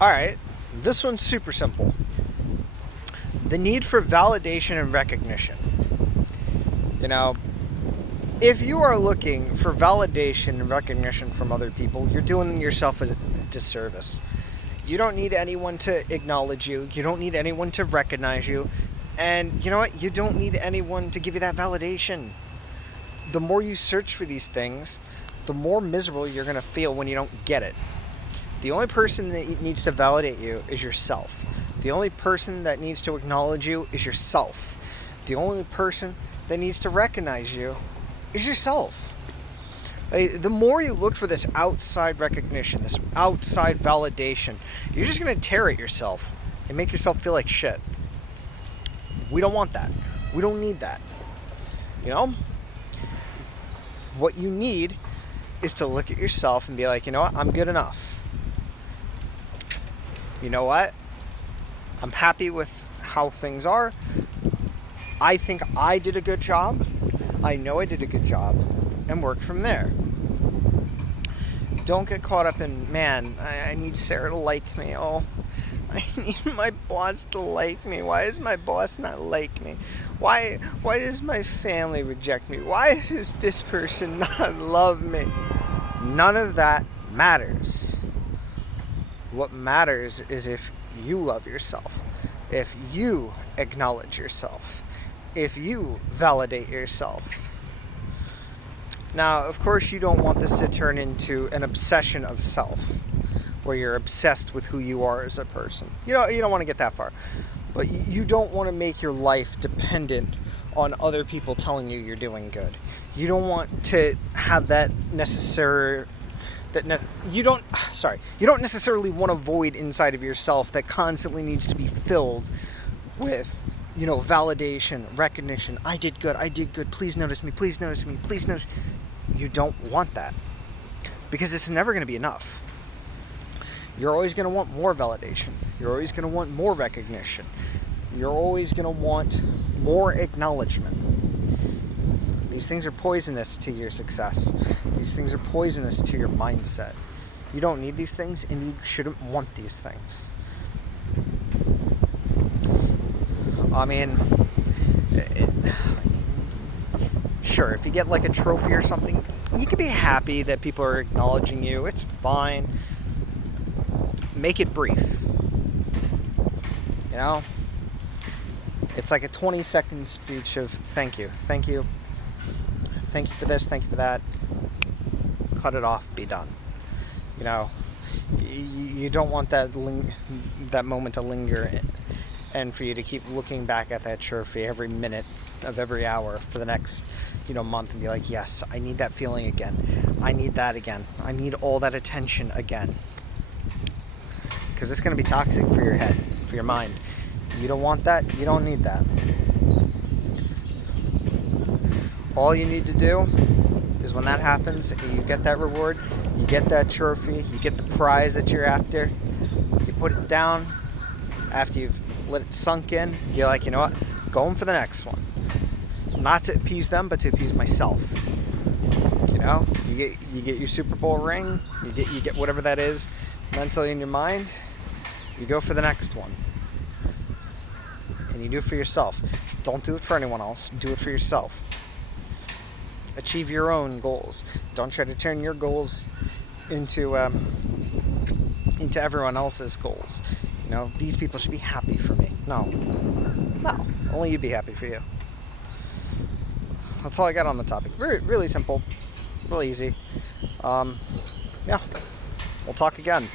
Alright, this one's super simple. The need for validation and recognition. You know, if you are looking for validation and recognition from other people, you're doing yourself a disservice. You don't need anyone to acknowledge you. You don't need anyone to recognize you. And you know what? You don't need anyone to give you that validation. The more you search for these things, the more miserable you're going to feel when you don't get it. The only person that needs to validate you is yourself. The only person that needs to acknowledge you is yourself. The only person that needs to recognize you is yourself. The more you look for this outside recognition, this outside validation, you're just going to tear at yourself and make yourself feel like shit. We don't want that. We don't need that. You know? What you need is to look at yourself and be like, you know what? I'm good enough. You know what? I'm happy with how things are. I think I did a good job. I know I did a good job. And work from there. Don't get caught up in, man, I need Sarah to like me. Oh, I need my boss to like me. Why does my boss not like me? Why does my family reject me? Why does this person not love me? None of that matters. What matters is if you love yourself, if you acknowledge yourself, if you validate yourself. Now, of course, you don't want this to turn into an obsession of self, where you're obsessed with who you are as a person. You don't want to get that far. But you don't want to make your life dependent on other people telling you you're doing good. You don't want to have that you don't necessarily want a void inside of yourself that constantly needs to be filled with, validation, recognition. I did good. Please notice me. You don't want that, because it's never going to be enough. You're always going to want more validation. You're always going to want more recognition. You're always going to want more acknowledgement. These things are poisonous to your success. These things are poisonous to your mindset. You don't need these things, and you shouldn't want these things. I mean, sure, if you get like a trophy or something, you can be happy that people are acknowledging you. It's fine. Make it brief. It's like a 20-second speech of thank you for this, thank you for that. Cut it off, be done. You don't want that moment to linger, and for you to keep looking back at that trophy every minute of every hour for the next month and be like, yes, I need that feeling again. I need that again. I need all that attention again. Because it's going to be toxic for your head, for your mind. You don't want that. You don't need that. All you need to do is when that happens, you get that reward, you get that trophy, you get the prize that you're after, you put it down. After you've let it sunk in, you're like, you know what? Going for the next one. Not to appease them, but to appease myself. You get your Super Bowl ring, you get whatever that is mentally in your mind. You go for the next one. And you do it for yourself. Don't do it for anyone else. Do it for yourself. Achieve your own goals. Don't try to turn your goals into everyone else's goals. These people should be happy for me. No. Only you be happy for you. That's all I got on the topic. Really simple. Really easy. Yeah. We'll talk again.